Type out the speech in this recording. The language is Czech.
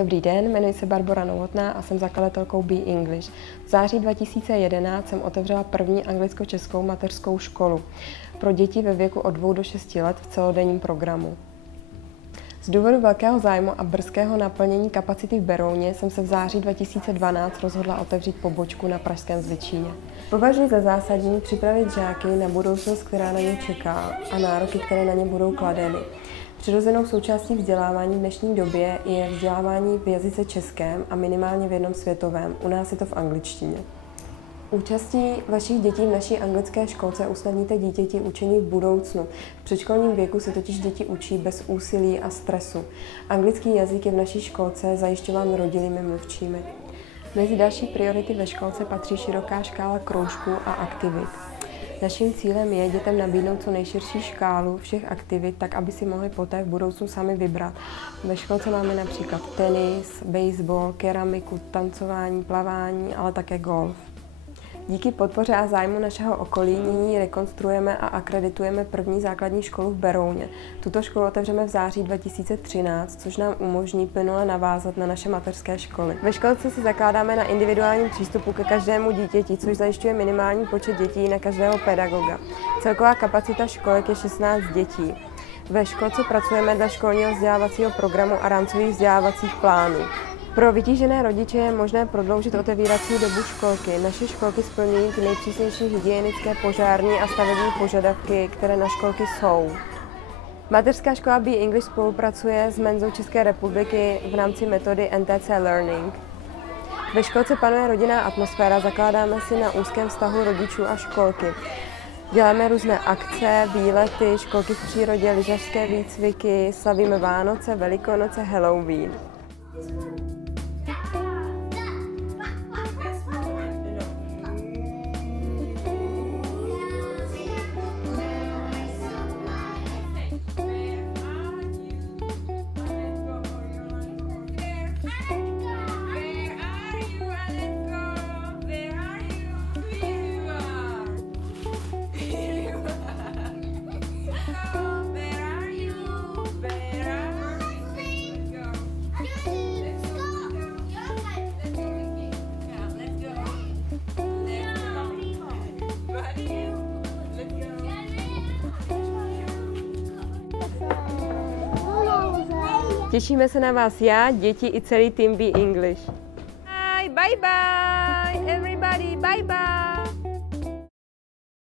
Dobrý den, jmenuji se Barbora Novotná a jsem zakladatelkou Be English. V září 2011 jsem otevřela první anglicko-českou mateřskou školu pro děti ve věku od 2 do 6 let v celodenním programu. Z důvodu velkého zájmu a brzkého naplnění kapacity v Berouně jsem se v září 2012 rozhodla otevřít pobočku na pražském Zličíně. Považuji za zásadní připravit žáky na budoucnost, která na ně čeká, a nároky, které na ně budou kladeny. Přirozenou součástí vzdělávání v dnešní době je vzdělávání v jazyce českém a minimálně v jednom světovém. U nás je to v angličtině. Účastí vašich dětí v naší anglické školce usnadníte dítěti učení v budoucnu. V předškolním věku se totiž děti učí bez úsilí a stresu. Anglický jazyk je v naší školce zajišťován rodilými mluvčími. Mezi další priority ve školce patří široká škála kroužků a aktivit. Naším cílem je dětem nabídnout co nejširší škálu všech aktivit, tak aby si mohli poté v budoucnu sami vybrat. Ve školce máme například tenis, baseball, keramiku, tancování, plavání, ale také golf. Díky podpoře a zájmu našeho okolí nyní rekonstruujeme a akreditujeme první základní školu v Berouně. Tuto školu otevřeme v září 2013, což nám umožní plynule navázat na naše mateřské školy. Ve školce si zakládáme na individuálním přístupu ke každému dítěti, což zajišťuje minimální počet dětí na každého pedagoga. Celková kapacita školek je 16 dětí. Ve školce pracujeme dle školního vzdělávacího programu a rámcových vzdělávacích plánů. Pro vytížené rodiče je možné prodloužit otevírací dobu školky. Naše školky splňují ty nejpřísnější hygienické, požární a stavební požadavky, které na školky jsou. Mateřská škola Be English spolupracuje s Menzou České republiky v rámci metody NTC Learning. Ve školce panuje rodinná atmosféra, zakládáme si na úzkém vztahu rodičů a školky. Děláme různé akce, výlety, školky v přírodě, lyžařské výcviky, slavíme Vánoce, Velikonoce, Halloween. Těšíme se na vás já, děti i celý tým Be English. Bye bye everybody, bye bye.